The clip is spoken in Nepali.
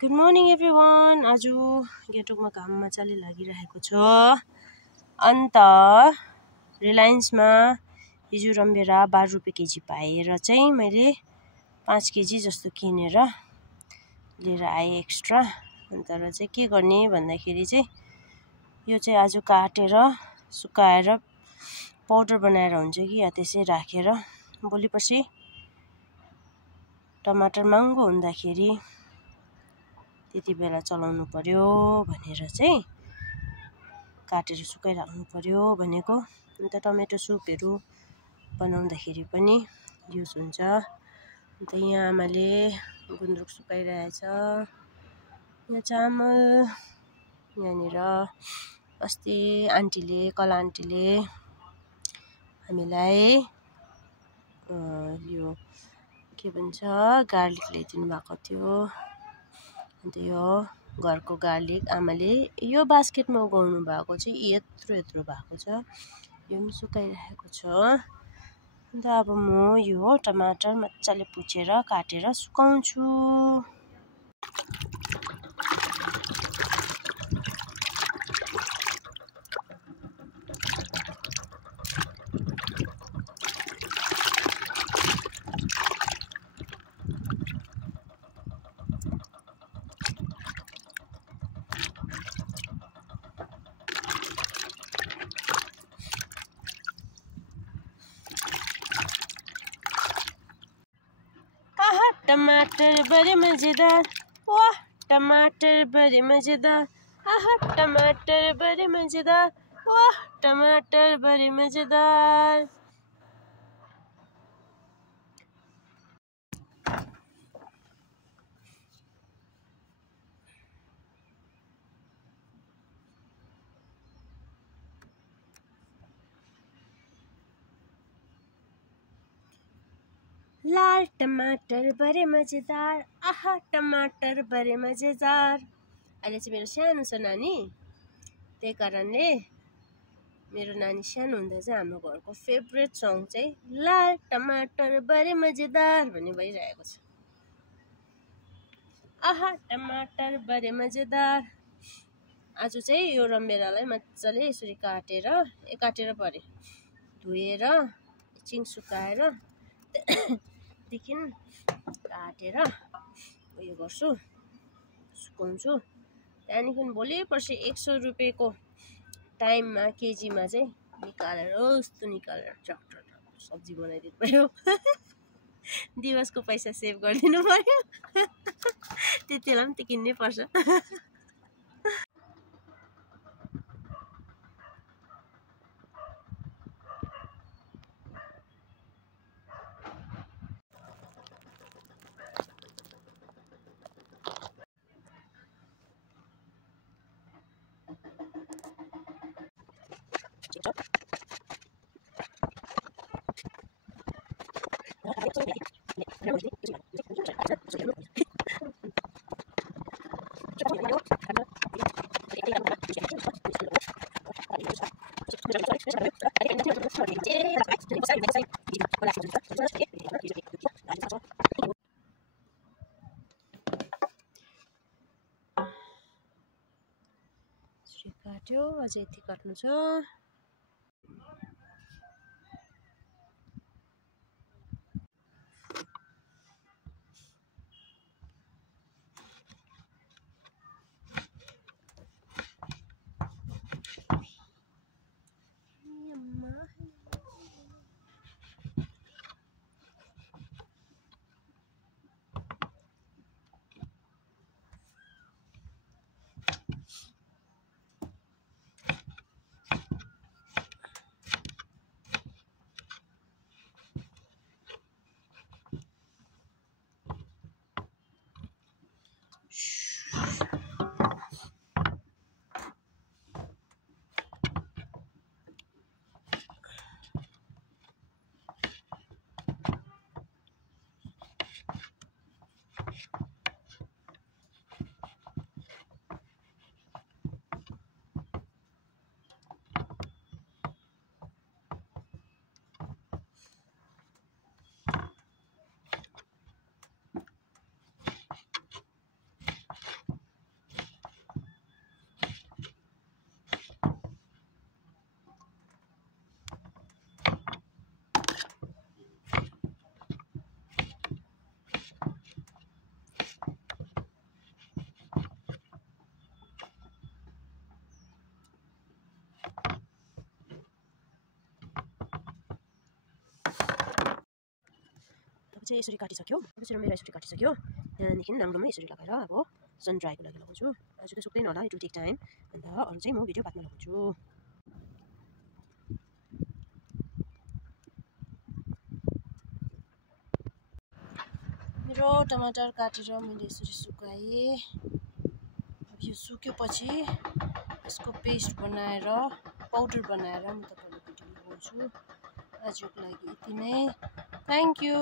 Good morning everyone. आज गेटोकमा काम मजाले लागिरहेको छ। अन्त रिलायन्समा हिजो रमभेडा 12 रुपियाँ केजी पाएर चाहिँ मैले 5 केजी जस्तो किनेर लिएर आएँ एक्स्ट्रा। अन्त र चाहिँ के गर्ने भन्दाखेरि चाहिँ यो चाहिँ आज काटेर सुकाएर पाउडर बनाएर हुन्छ कि या त्यसै राखेर भोलिपर्सि टमाटर महँगो हुँदाखेरि त्यति बेला चलाउनु पर्यो भनेर चाहिँ काटेर सुकाइराख्नु पर्यो भनेको। अन्त टमेटो सुपहरू बनाउँदाखेरि पनि युज हुन्छ। अन्त यहाँ आमाले गुन्द्रुक सुकाइरहेछ। यहाँ चामल, यहाँनिर अस्ति कला आन्टीले हामीलाई यो के भन्छ गार्लिक ल्याइदिनु भएको थियो। अन्त यो घरको गार्लिक आमाले यो बास्केटमा उगाउनु भएको चाहिँ यत्रो भएको छ। यो पनि सुकाइरहेको छ। अन्त अब म यो टमाटर मजाले पुछेर काटेर सुकाउँछु। टमाटर बड़े मजेदार, वाह टमाटर बड़े मजेदार, आहा टमाटर बड़े मजेदार, वाह टमाटर बड़े मजेदार। लाल टमाटर बड़े मजेदार, आहा टमाटर बड़े मजेदार। अहिले चाहिँ मेरो सानो छ नानी, त्यही कारणले मेरो नानी सानो हुँदा चाहिँ हाम्रो घरको फेभरेट सङ चाहिँ लाल टमाटर बड़े मजेदार भन्ने भइरहेको छ। आहा टमाटर बड़े मजेदार। आज चाहिँ यो रमभेडालाई मजाले यसरी काटेर परे धोएर एकछिन सुकाएर देखि काटेर उयो गर्छु, सुकाउँछु। त्यहाँदेखि भोलिपर्सि 100 रुपियाँको टाइममा केजीमा चाहिँ निकालेर ट्र्याक्टर सब्जी बनाइदिनु पर्यो। दिवसको पैसा सेभ गरिदिनु पर्यो। त्यति बेला पनि त किन्नै पर्छ। काट्यो, अझै यति काट्नु छ। चाहिँ यसरी काटिसक्यो। यसरी मेरो यसरी काटिसक्यो। त्यहाँदेखि नाङ्लोमै यसरी लगाएर अब सन ड्राईको लागि लगाउँछु। आज त सुक्दैन होला, इट विल टेक टाइम। अन्त अरू चाहिँ म भिडियो बादमा लगाउँछु। मेरो टमाटर काटेर मैले यसरी सुकाएँ। अब यो सुक्योपछि यसको पेस्ट बनाएर पाउडर बनाएर म तपाईँलाई भिडियो लगाउँछु। आजको लागि यति नै। Thank you.